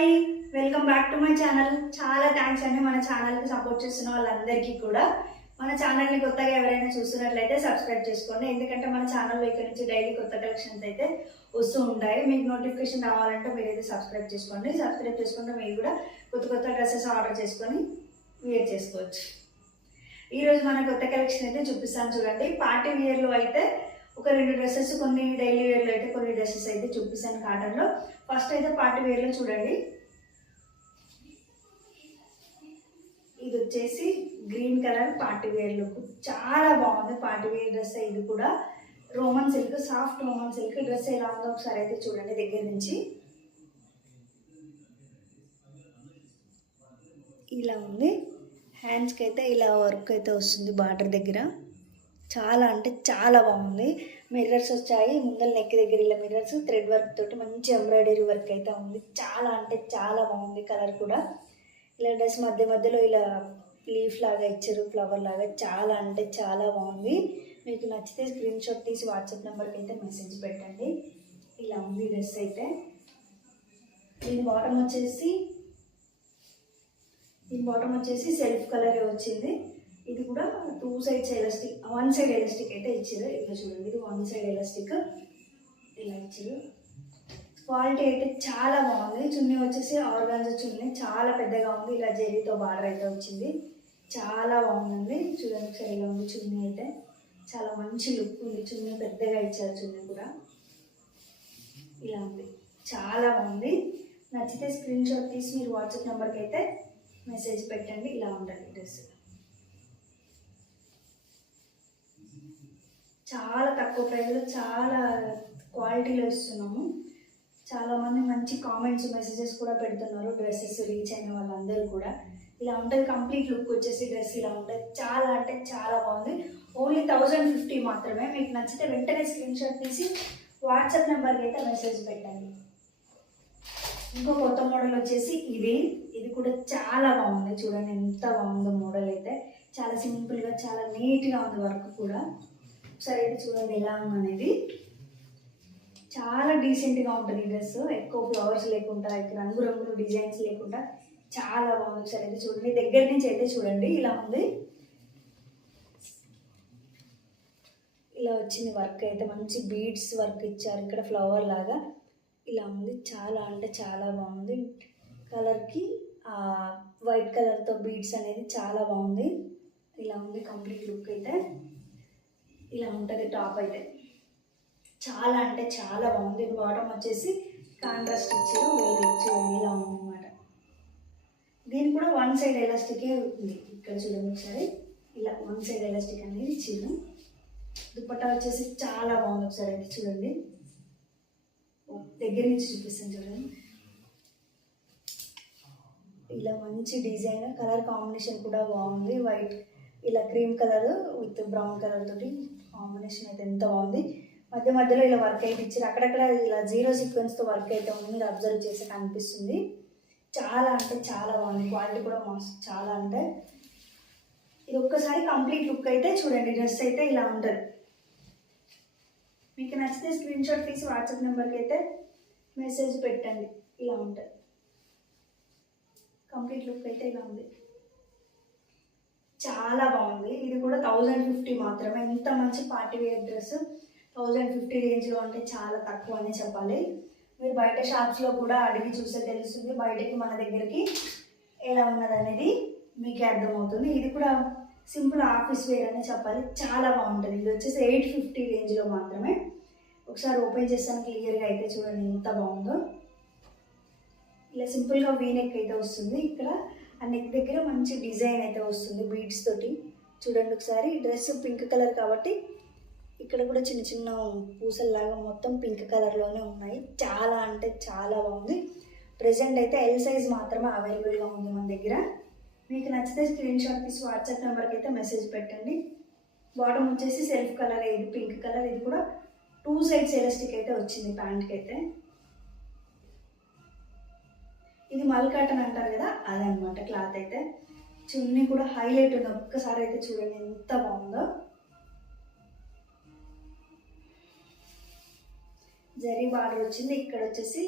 Hi, welcome back to my channel. చాలా thanks అండి మన ఛానల్కి సపోర్ట్ చేస్తున్న వాళ్ళందరికీ కూడా. మన ఛానల్ని కొత్తగా ఎవరైనా చూస్తున్నట్లయితే సబ్స్క్రైబ్ చేసుకోండి. ఎందుకంటే మన ఛానల్లో ఇక్కడ నుంచి డైలీ కొత్త కలెక్షన్స్ అయితే వస్తూ ఉంటాయి. మీకు నోటిఫికేషన్ రావాలంటే మీరైతే సబ్స్క్రైబ్ చేసుకోండి. సబ్స్క్రైబ్ చేసుకుంటే మీరు కూడా కొత్త కొత్త డ్రెస్సెస్ ఆర్డర్ చేసుకొని వేర్ చేసుకోవచ్చు. ఈరోజు మన కొత్త కలెక్షన్ అయితే చూపిస్తాను చూడండి. పార్టీ వేర్లో అయితే ఒక 2 డ్రెస్సెస్, కొన్ని డైలీ వేర్లో అయితే కొన్ని డ్రెస్సెస్ అయితే చూపిస్తాను కాటన్లో. ఫస్ట్ అయితే పార్టీ వేర్లో చూడండి. ఇది వచ్చేసి green colour party wear look, చాలా బాగుంది. పార్టీ వేర్ డ్రెస్ ఇది కూడా Roman silk, soft Roman silk. Dress ఎలా ఉందో ఒకసారి అయితే చూడండి దగ్గర నుంచి. ఇలా ఉంది. హ్యాండ్స్కి అయితే ఇలా వర్క్ అయితే వస్తుంది బార్డర్ దగ్గర. చాలా అంటే చాలా బాగుంది. మిర్రర్స్ వచ్చాయి ముందర నెక్ దగ్గర, ఇలా మిర్రర్స్ థ్రెడ్ వర్క్ తోటి మంచి ఎంబ్రాయిడరీ వర్క్ అయితే ఉంది. చాలా అంటే చాలా బాగుంది. కలర్ కూడా ఇలా డ్రెస్ మధ్య మధ్యలో ఇలా లీఫ్ లాగా ఇచ్చారు, ఫ్లవర్ లాగా. చాలా అంటే చాలా బాగుంది. మీకు నచ్చితే స్క్రీన్ షాట్ తీసి వాట్సాప్ నెంబర్కి అయితే మెసేజ్ పెట్టండి. ఇలా ఉంది డ్రెస్ అయితే. దీని బాటమ్ వచ్చేసి సెల్ఫ్ కలరే వచ్చింది. ఇది కూడా 2 సైడ్స్ ఎలాస్టిక్, 1 సైడ్ ఎలాస్టిక్ అయితే ఇచ్చారు. ఇలా చూడండి, ఇది 1 సైడ్ ఎలాస్టిక్ ఇలా ఇచ్చారు. క్వాలిటీ అయితే చాలా బాగుంది. చున్నీ వచ్చేసి ఆర్గాన్జా చున్నీ, చాలా పెద్దగా ఉంది. ఇలా జెరీతో బార్డర్ అయితే వచ్చింది. చాలా బాగుంది. చూడండి ఒకసారి ఇలా ఉంది చున్నీ అయితే. చాలా మంచి లుక్ ఉంది. చున్నీ పెద్దగా ఇచ్చారు. చున్నీ కూడా ఇలా ఉంది. చాలా బాగుంది. నచ్చితే స్క్రీన్ షాట్ తీసి మీరు వాట్సాప్ నెంబర్కి అయితే మెసేజ్ పెట్టండి. ఇలా ఉంటుంది డ్రెస్. చాలా తక్కువ ప్రైస్లో చాలా క్వాలిటీలో ఇస్తున్నాము. చాలామంది మంచి కామెంట్స్, మెసేజెస్ కూడా పెడుతున్నారు. డ్రెస్సెస్ రీచ్ అయిన వాళ్ళందరూ కూడా. ఇలా ఉంటుంది కంప్లీట్ లుక్ వచ్చేసి. డ్రెస్ ఇలా ఉంటుంది. చాలా అంటే చాలా బాగుంది. ఓన్లీ 1050 మాత్రమే. మీకు నచ్చితే వెంటనే స్క్రీన్ షాట్ తీసి వాట్సాప్ నెంబర్కి అయితే మెసేజ్ పెట్టండి. ఇంకో కొత్త మోడల్ వచ్చేసి ఇది కూడా చాలా బాగుంది. చూడండి ఎంత బాగుందో మోడల్ అయితే. చాలా సింపుల్గా, చాలా నీట్గా ఉంది వర్క్ కూడా. ఒకసారి అయితే చూడండి ఎలా ఉందనేది. చాలా డీసెంట్గా ఉంటుంది డ్రెస్. ఎక్కువ ఫ్లవర్స్ లేకుండా, రంగురంగులు డిజైన్స్ లేకుండా చాలా బాగుంది. ఒకసారి అయితే చూడండి దగ్గర నుంచి అయితే చూడండి. ఇలా ఉంది. ఇలా వచ్చింది వర్క్ అయితే. మంచి బీడ్స్ వర్క్ ఇచ్చారు ఇక్కడ, ఫ్లవర్ లాగా. ఇలా ఉంది. చాలా అంటే చాలా బాగుంది. కలర్కి వైట్ కలర్తో బీడ్స్ అనేది చాలా బాగుంది. ఇలా ఉంది కంప్లీట్ లుక్ అయితే. ఇలా ఉంటుంది టాప్ అయితే. చాలా అంటే చాలా బాగుంది. బాటమ్ వచ్చేసి కాంట్రాస్ట్ ఇచ్చారు, వేరే ఇచ్చారు. ఇలా ఉందన్నమాట. దీనికి కూడా 1 సైడ్ ఎలాస్టికే ఉంది. ఇక్కడ చూడండి ఒకసారి. ఇలా 1 సైడ్ ఎలాస్టిక్ అనేది ఇచ్చారు. దుపట్టా వచ్చేసి చాలా బాగుంది. ఒకసారి అయితే చూడండి, దగ్గర నుంచి చూపిస్తాను చూడండి. ఇలా మంచి డిజైన్, కలర్ కాంబినేషన్ కూడా బాగుంది. వైట్, ఇలా cream colour with brown colour తోటి కాంబినేషన్ అయితే ఎంత బాగుంది. మధ్య మధ్యలో ఇలా వర్క్ అయితే ఇచ్చారు. అక్కడక్కడ ఇలా 0 సీక్వెన్స్తో వర్క్ అయితే ఉంది. మీరు అబ్జర్వ్ చేసి కనిపిస్తుంది. చాలా అంటే చాలా బాగుంది. క్వాలిటీ కూడా మస్తు. చాలా అంటే ఇది ఒక్కసారి కంప్లీట్ లుక్ అయితే చూడండి. డ్రెస్ అయితే ఇలా ఉంటుంది. మీకు నచ్చితే స్క్రీన్ షాట్ తీసి వాట్సాప్ నెంబర్కి అయితే మెసేజ్ పెట్టండి. ఇలా ఉంటుంది కంప్లీట్ లుక్ అయితే. ఇలా ఉంది. చాలా బాగుంది. ఇది కూడా 1050 మాత్రమే. ఇంత మంచి పార్టీ వేర్ డ్రెస్ 1050 రేంజ్లో అంటే చాలా తక్కువ అనే చెప్పాలి. మీరు బయట షాప్స్లో కూడా అడిగి చూస్తే తెలుస్తుంది. బయటకి మన దగ్గరికి ఎలా ఉన్నది అనేది మీకే అర్థమవుతుంది. ఇది కూడా సింపుల్ ఆఫీస్ వేర్ అనే చెప్పాలి. చాలా బాగుంటుంది. ఇది వచ్చేసి 850 రేంజ్లో మాత్రమే. ఒకసారి ఓపెన్ చేస్తాను క్లియర్గా అయితే చూడండి ఎంత బాగుందో. ఇలా సింపుల్గా వీనెక్ అయితే వస్తుంది. ఇక్కడ ఆ నెక్ దగ్గర మంచి డిజైన్ అయితే వస్తుంది బీడ్స్ తోటి. చూడండి ఒకసారి. డ్రెస్ పింక్ కలర్ కాబట్టి ఇక్కడ కూడా చిన్న చిన్న పూసల్లాగా మొత్తం పింక్ కలర్లోనే ఉన్నాయి. చాలా అంటే చాలా బాగుంది. ప్రెజెంట్ అయితే ఎల్ సైజ్ మాత్రమే అవైలబుల్గా ఉంది మన దగ్గర. మీకు నచ్చితే స్క్రీన్ షాట్ తీసి వాట్సాప్ నెంబర్కి అయితే మెసేజ్ పెట్టండి. బాటమ్ వచ్చేసి సెల్ఫ్ కలర్, ఇది పింక్ కలర్. ఇది కూడా 2 సైడ్స్ ఎలాస్టిక్ అయితే వచ్చింది ప్యాంట్కి అయితే. ఇది మల్ కాటన్ అంటారు కదా, అదనమాట క్లాత్ అయితే. చున్నీ కూడా హైలైట్ ఉంది. ఒక్కసారి అయితే చూడండి ఎంత బాగుందో. జరీ బార్డర్ వచ్చింది. ఇక్కడ వచ్చేసి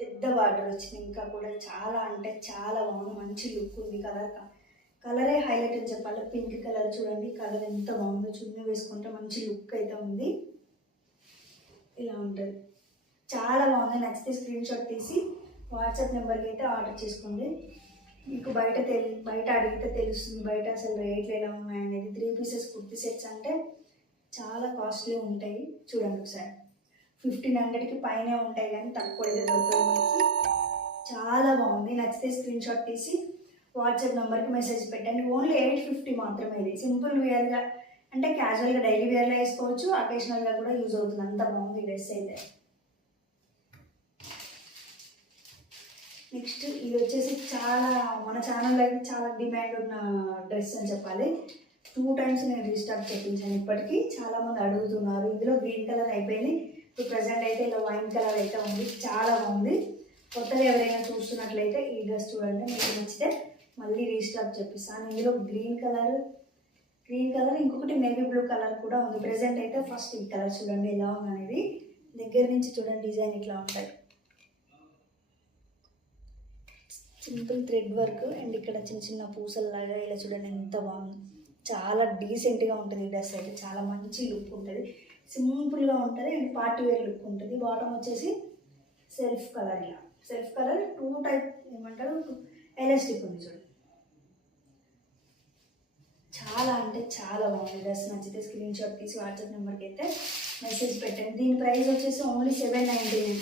పెద్ద బార్డర్ వచ్చింది. ఇంకా కూడా చాలా అంటే చాలా బాగుంది, మంచి లుక్ ఉంది. కలరే హైలైట్ అని చెప్పాలి. పింక్ కలర్ చూడండి, కలర్ ఎంత బాగుందో. చున్నీ వేసుకుంటే మంచి లుక్ అయితే ఉంది. ఇలా ఉంటుంది, చాలా బాగుంది. నచ్చితే స్క్రీన్ షాట్ తీసి వాట్సాప్ నెంబర్కి అయితే ఆర్డర్ చేసుకోండి. మీకు బయట అడిగితే తెలుస్తుంది బయట అసలు రేట్లు ఎలా ఉన్నాయనేది. 3 పీసెస్ కుర్తీ సెట్స్ అంటే చాలా కాస్ట్లీ ఉంటాయి. చూడండి ఒకసారి, 1500కి పైనే ఉంటాయి కానీ తక్కువ అయితే దొరుకుతుంది మనకి. చాలా బాగుంది. నచ్చితే స్క్రీన్ షాట్ తీసి వాట్సాప్ నెంబర్కి మెసేజ్ పెట్టండి. ఓన్లీ 850 మాత్రమే. ఇది సింపుల్ వేర్గా అంటే క్యాజువల్గా డైలీ వేర్లో వేసుకోవచ్చు, అకేషనల్గా కూడా యూజ్ అవుతుంది. అంత బాగుంది డ్రెస్ అయితే. నెక్స్ట్ ఇది వచ్చేసి చాలా మన ఛానల్లో అయితే చాలా డిమాండ్ ఉన్న డ్రెస్ అని చెప్పాలి. 2 టైమ్స్ నేను రీస్టాక్ చేయించాను. ఇప్పటికీ చాలామంది అడుగుతున్నారు. ఇందులో గ్రీన్ కలర్ అయిపోయింది, ఇప్పుడు ప్రజెంట్ అయితే ఇలా వైన్ కలర్ అయితే ఉంది. చాలా బాగుంది. కొత్తగా ఎవరైనా చూస్తున్నట్లయితే ఈ డ్రెస్ చూడండి, మీకు నచ్చితే మళ్ళీ రీస్టాక్ చేపిస్తాను. ఇందులో గ్రీన్ కలర్ ఇంకొకటి నేవీ బ్లూ కలర్ కూడా ఉంది. ప్రజెంట్ అయితే ఫస్ట్ ఈ కలర్ చూడండి ఎలా ఉంది అనేది. దగ్గర నుంచి చూడండి, డిజైన్ ఇట్లా ఉంటాయి. సింపుల్ థ్రెడ్ వర్క్ అండ్ ఇక్కడ చిన్న చిన్న పూసల్లాగా ఇలా చూడండి ఎంత బాగుంది. చాలా డీసెంట్గా ఉంటుంది ఈ డ్రెస్ అయితే. చాలా మంచి లుక్ ఉంటుంది, సింపుల్గా ఉంటుంది అండ్ పార్టీ వేర్ లుక్ ఉంటుంది. బాటమ్ వచ్చేసి సెల్ఫ్ కలర్, ఇలా సెల్ఫ్ కలర్ 2 టైప్ ఏమంటారు ఎలాస్టిక్ ఉంది చూడండి. చాలా అంటే చాలా బాగుంది డ్రెస్. నచ్చితే స్క్రీన్ షాట్ తీసి వాట్సాప్ నెంబర్కి అయితే మెసేజ్ పెట్టండి. దీని ప్రైస్ వచ్చేసి ఓన్లీ 799.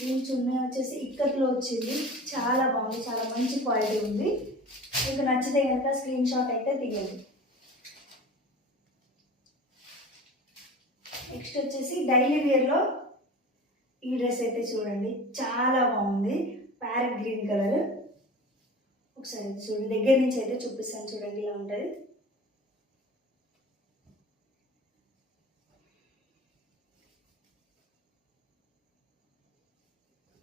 దీని చున్నీ వచ్చేసి ఇక్కత్లో వచ్చింది. చాలా బాగుంది, చాలా మంచి క్వాలిటీ ఉంది. మీకు నచ్చితే కనుక స్క్రీన్ షాట్ అయితే తీయండి. నెక్స్ట్ వచ్చేసి డైలీ వేర్లో ఈ డ్రెస్ అయితే చూడండి, చాలా బాగుంది. Parrot green colour. ఒకసారి చూడండి, దగ్గర నుంచి అయితే చూపిస్తాను చూడండి, ఇలా ఉంటుంది.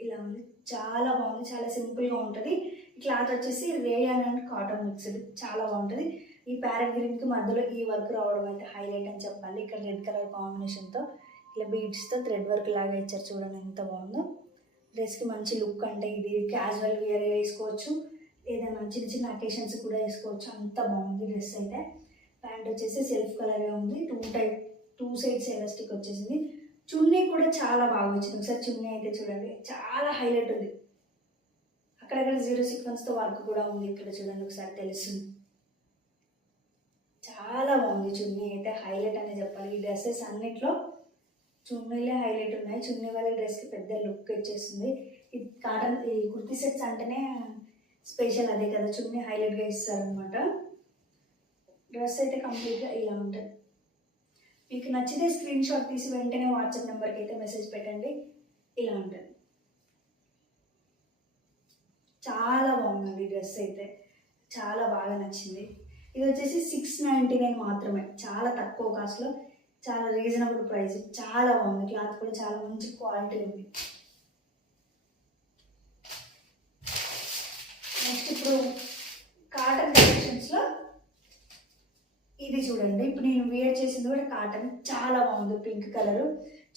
ఇలా ఉంది, చాలా బాగుంది. చాలా సింపుల్గా ఉంటుంది. క్లాత్ వచ్చేసి రేయాన్ అండ్ కాటన్ మిక్స్డ్, చాలా బాగుంటుంది. ఈ ప్యారెట్ గ్రీన్కి మధ్యలో ఈ వర్క్ రావడం అయితే హైలైట్ అని చెప్పాలి. ఇక్కడ రెడ్ కలర్ కాంబినేషన్తో ఇలా బీడ్స్తో థ్రెడ్ వర్క్ లాగా ఇచ్చారు. చూడండి ఎంత బాగుందో. డ్రెస్కి మంచి లుక్. అంటే ఇది క్యాజువల్ వేర్ వేసుకోవచ్చు, ఏదైనా చిన్న చిన్న అకేషన్స్ కూడా వేసుకోవచ్చు. అంత బాగుంది డ్రెస్ అయితే. ప్యాంట్ వచ్చేసి సెల్ఫ్ కలర్గా ఉంది. 2 సైడ్స్ ఎలాస్టిక్ వచ్చేసింది. చున్నీ కూడా చాలా బాగా వచ్చింది. ఒకసారి చున్నీ అయితే చూడండి, చాలా హైలైట్ ఉంది. అక్కడక్కడ 0 సీక్వెన్స్తో వర్క్ కూడా ఉంది. ఇక్కడ చూడండి ఒకసారి తెలుస్తుంది. చాలా బాగుంది చున్నీ అయితే, హైలైట్ అనే చెప్పాలి. ఈ డ్రెస్సెస్ అన్నిట్లో చున్నీలే హైలైట్ ఉన్నాయి. చున్నీ వల్ల డ్రెస్కి పెద్ద లుక్ వచ్చేస్తుంది. ఈ కాటన్ ఈ కుర్తీ సెట్స్ అంటేనే స్పెషల్ అదే కదా, చున్నీ హైలైట్గా ఇస్తారనమాట. డ్రెస్ అయితే కంప్లీట్గా ఇలా ఉంటుంది. మీకు నచ్చితే స్క్రీన్ షాట్ తీసి వెంటనే వాట్సాప్ నెంబర్కి అయితే మెసేజ్ పెట్టండి. ఇలా ఉంటుంది, చాలా బాగుంది డ్రెస్ అయితే, చాలా బాగా నచ్చింది. ఇది వచ్చేసి 699 మాత్రమే, చాలా తక్కువ కాస్ట్లో, చాలా రీజనబుల్ ప్రైస్. చాలా బాగుంది. క్లాత్ కూడా చాలా మంచి క్వాలిటీ ఉంది. నెక్స్ట్ ఇప్పుడు కాటన్ కలెక్షన్స్లో ఇది చూడండి. ఇప్పుడు నేను వేర్ చేసింది కూడా కాటన్, చాలా బాగుంది. పింక్ కలర్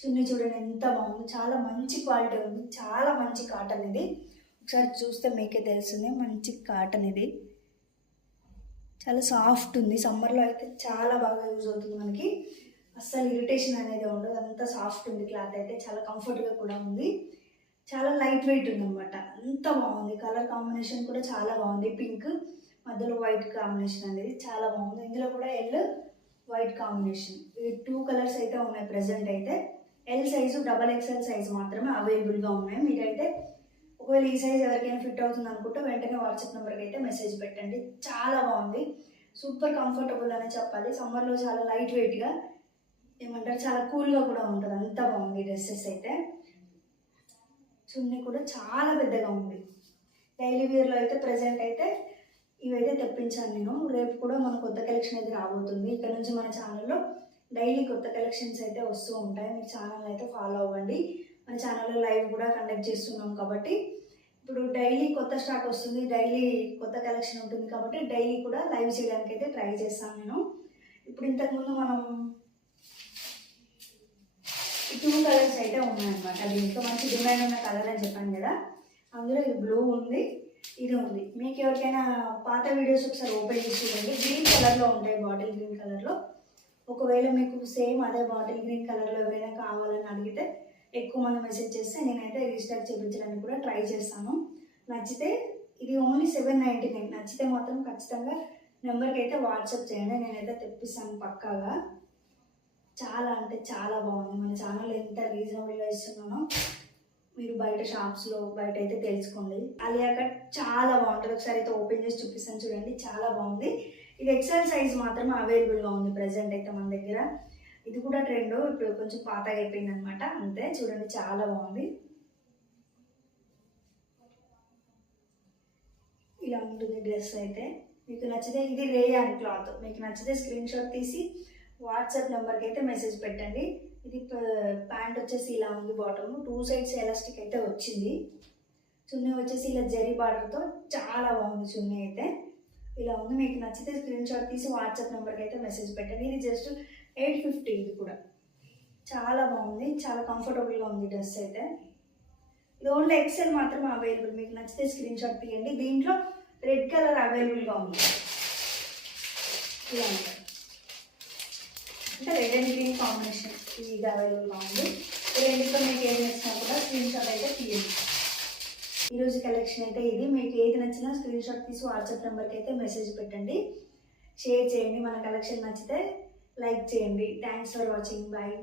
చున్నీ చూడండి ఎంత బాగుంది. చాలా మంచి క్వాలిటీ ఉంది, చాలా మంచి కాటన్ ఇది. ఒకసారి చూస్తే మీకే తెలుస్తుంది, మంచి కాటన్ ఇది. చాలా సాఫ్ట్ ఉంది. సమ్మర్లో అయితే చాలా బాగా యూజ్ అవుతుంది మనకి. అస్సలు ఇరిటేషన్ అనేది ఉండదు, అంత సాఫ్ట్ ఉంది. క్లాత్ అయితే చాలా కంఫర్ట్గా కూడా ఉంది. చాలా లైట్ వెయిట్ ఉందన్నమాట. అంత బాగుంది. కలర్ కాంబినేషన్ కూడా చాలా బాగుంది. పింక్ మధ్యలో వైట్ కాంబినేషన్ అనేది చాలా బాగుంది. ఇందులో కూడా ఎల్ వైట్ కాంబినేషన్, ఈ 2 కలర్స్ అయితే ఉన్నాయి ప్రజెంట్ అయితే. ఎల్ సైజు, XXL సైజు మాత్రమే అవైలబుల్గా ఉన్నాయి. మీరైతే ఒకవేళ ఈ సైజ్ ఎవరికైనా ఫిట్ అవుతుంది అనుకుంటే వెంటనే వాట్సాప్ నెంబర్కి అయితే మెసేజ్ పెట్టండి. చాలా బాగుంది, సూపర్ కంఫర్టబుల్ అనే చెప్పాలి. సమ్మర్లో చాలా లైట్ వెయిట్గా ఏమంటారు, చాలా కూల్గా కూడా ఉంటుంది. అంత బాగుంది డ్రెస్సెస్ అయితే. చున్నీ కూడా చాలా పెద్దగా ఉంది. డైలీ వేర్లో అయితే ప్రజెంట్ అయితే ఇవైతే తెప్పించాను నేను. రేపు కూడా మన కొత్త కలెక్షన్ అయితే రాబోతుంది. ఇక్కడ నుంచి మన ఛానల్లో డైలీ కొత్త కలెక్షన్స్ అయితే వస్తూ ఉంటాయి. మీ ఛానల్ అయితే ఫాలో అవ్వండి. మన ఛానల్లో లైవ్ కూడా కండక్ట్ చేస్తున్నాం కాబట్టి ఇప్పుడు డైలీ కొత్త స్టాక్ వస్తుంది, డైలీ కొత్త కలెక్షన్ ఉంటుంది కాబట్టి డైలీ కూడా లైవ్ చేయడానికి అయితే ట్రై చేస్తాను నేను. ఇప్పుడు 2 కలర్స్ అయితే ఉన్నాయన్నమాట. దీంట్లో మంచి డిమాండ్ ఉన్న కలర్ అని చెప్పాను కదా, అందులో ఇది బ్లూ ఉంది, ఇది ఉంది. మీకు ఎవరికైనా పాత వీడియోస్ ఒకసారి ఓపెన్ చేసి చూడండి. గ్రీన్ కలర్లో ఉంటాయి, బాటిల్ గ్రీన్ కలర్లో. ఒకవేళ మీకు సేమ్ అదే బాటిల్ గ్రీన్ కలర్లో ఎవరైనా కావాలని అడిగితే ఎక్కువ మంది మెసేజ్ చేస్తే నేనైతే రీస్టాక్ చేయించడానికి కూడా ట్రై చేస్తాను. నచ్చితే ఇది ఓన్లీ 799. నచ్చితే మాత్రం ఖచ్చితంగా నెంబర్కి అయితే వాట్సాప్ చేయండి, నేనైతే తెప్పిస్తాను పక్కాగా. చాలా అంటే చాలా బాగుంది. మన ఛానల్ ఎంత రీజనబుల్గా ఇస్తున్నానో మీరు బయట షాప్స్లో బయట అయితే తెలుసుకోండి. అలియా కట్ చాలా బాగుంటుంది. ఒకసారి అయితే ఓపెన్ చేసి చూపిస్తాను చూడండి, చాలా బాగుంది. ఇది ఎక్సెల్ సైజ్ మాత్రమే అవైలబుల్గా ఉంది ప్రజెంట్ అయితే మన దగ్గర. ఇది కూడా ట్రెండ్, ఇప్పుడు కొంచెం పాతగా అయిపోయింది అనమాట, అంతే. చూడండి చాలా బాగుంది. ఇలా ఉంటుంది డ్రెస్ అయితే. మీకు నచ్చితే ఇది రేయాన్ క్లాత్, మీకు నచ్చితే స్క్రీన్ షాట్ తీసి వాట్సాప్ నెంబర్కి అయితే మెసేజ్ పెట్టండి. ఇది ప్యాంట్ వచ్చేసి ఇలా ఉంది, బాటమ్ 2 సైడ్స్ ఎలాస్టిక్ అయితే వచ్చింది. చున్నీ వచ్చేసి ఇలా జరీ బార్డర్తో చాలా బాగుంది. చున్నీ అయితే ఇలా ఉంది. మీకు నచ్చితే స్క్రీన్ షాట్ తీసి వాట్సాప్ నెంబర్కి అయితే మెసేజ్ పెట్టండి. ఇది జస్ట్ 850. ఇది కూడా చాలా బాగుంది, చాలా కంఫర్టబుల్గా ఉంది డ్రెస్ అయితే. ఇది ఓన్లీ ఎక్సెల్ మాత్రమే అవైలబుల్. మీకు నచ్చితే స్క్రీన్ షాట్ తీయండి. దీంట్లో రెడ్ కలర్ అవైలబుల్గా ఉంది. ఇలా ఉంటుంది అంటే రెడ్ అండ్ గ్రీన్ కాంబినేషన్ ఇది అవైలబుల్గా ఉంది. ఈ రెండింటిలో మీకు ఏది నచ్చినా కూడా స్క్రీన్ షాట్ అయితే తీయండి. ఈరోజు కలెక్షన్ అయితే ఇది. మీకు ఏది నచ్చినా స్క్రీన్ షాట్ తీసి వాట్సాప్ నెంబర్కి అయితే మెసేజ్ పెట్టండి, షేర్ చేయండి. మన కలెక్షన్ నచ్చితే లైక్ చేయండి. Thanks for watching. బాయ్.